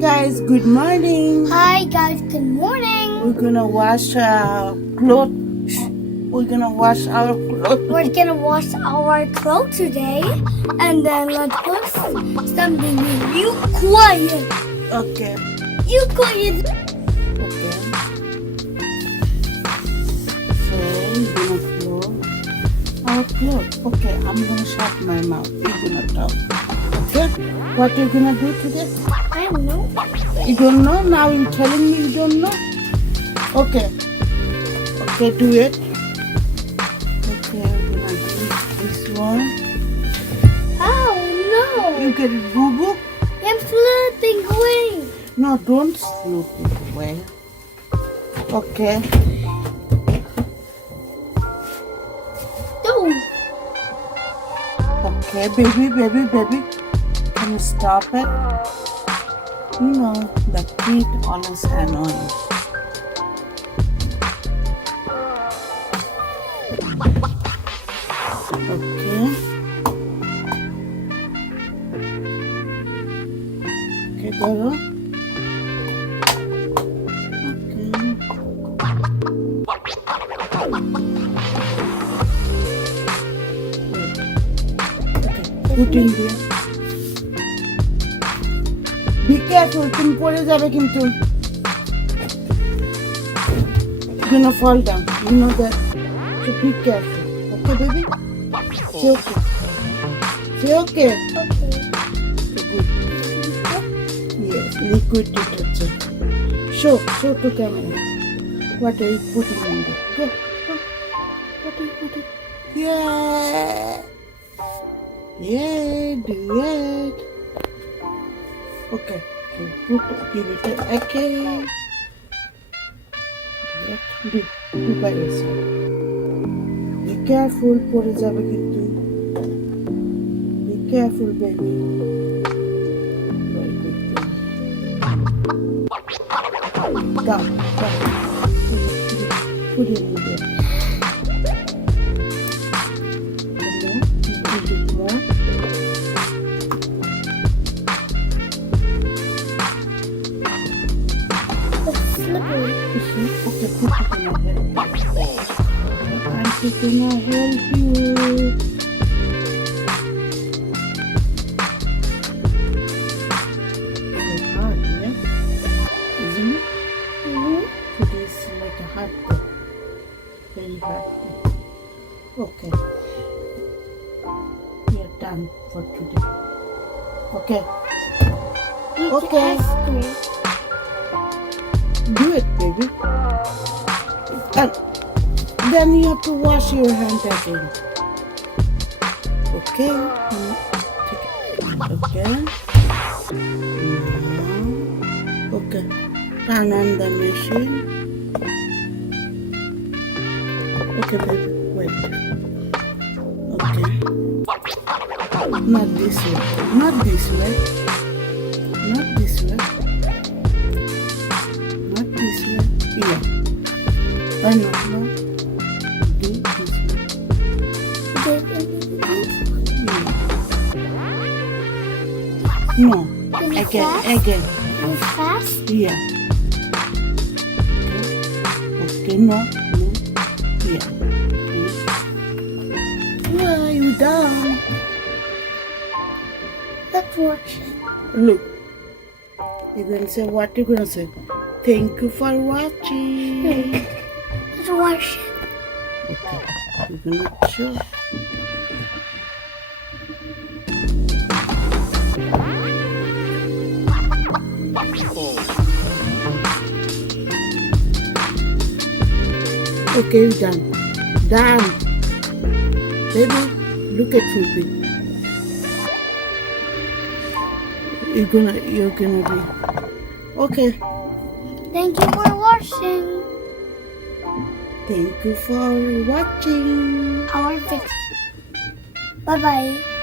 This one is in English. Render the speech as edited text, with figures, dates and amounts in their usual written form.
Guys, good morning. Hi guys, good morning. We're gonna wash our clothes. We're gonna wash our clothes. We're gonna wash our clothes today, and then let's put something new. You quiet. Okay. You quiet. Okay. So we're gonna flow our clothes. Okay, I'm gonna shut my mouth. You're gonna talk. Okay? What you gonna do today? I don't know. You don't know? Now you're telling me you don't know? Okay. Okay, do it. Okay, we're gonna do this one. Oh no! You get it, boo boo? I'm slipping away. No, don't slip it away. Okay. No. Okay, baby. Can you stop it? You know, the kid always annoying. Okay. Okay, Doro. Okay. Put in there. Be careful, তুমি পড়ে যাবে কিন্তু. You're gonna fall down. You know that. So be careful. Okay, baby? Say okay. Say okay. Okay. Good. Yes, liquid detergent. Show to camera. What are you putting in there? Go. What are you putting? Yeah, do it. Okay, give it a okay. Do by yourself. Be careful, পড়ে যাবে কিন্তু. Be careful, baby. Very good. Down. Put it in there. More. It's slippery. Okay, put it in my head. I'm gonna help you. So hard, yeah? Isn't it? It is like a hard thing. Very hard thing. Okay. You're done for today. Okay. Eat Okay. ice cream. Do it, baby. And then you have to wash your hand again. Okay. Take it. Okay. Now. Okay. Turn on the machine. Okay, baby. Wait. Okay. Not this way. Not this way. Not this way. Not this way. Yeah. I know. No. Do this way. Yeah. No. Is it Again. fast? Again. Is it fast? Yeah. Okay. No. Yeah. Yeah, you done. Let's watch it. Look. You're gonna say what you're gonna say. Thank you for watching. Let's watch it. Okay. You're gonna show. Okay, you're done. Done. Baby, look at Poopy. You're gonna be okay. Thank you for watching Thank you for watching. our video. Bye bye.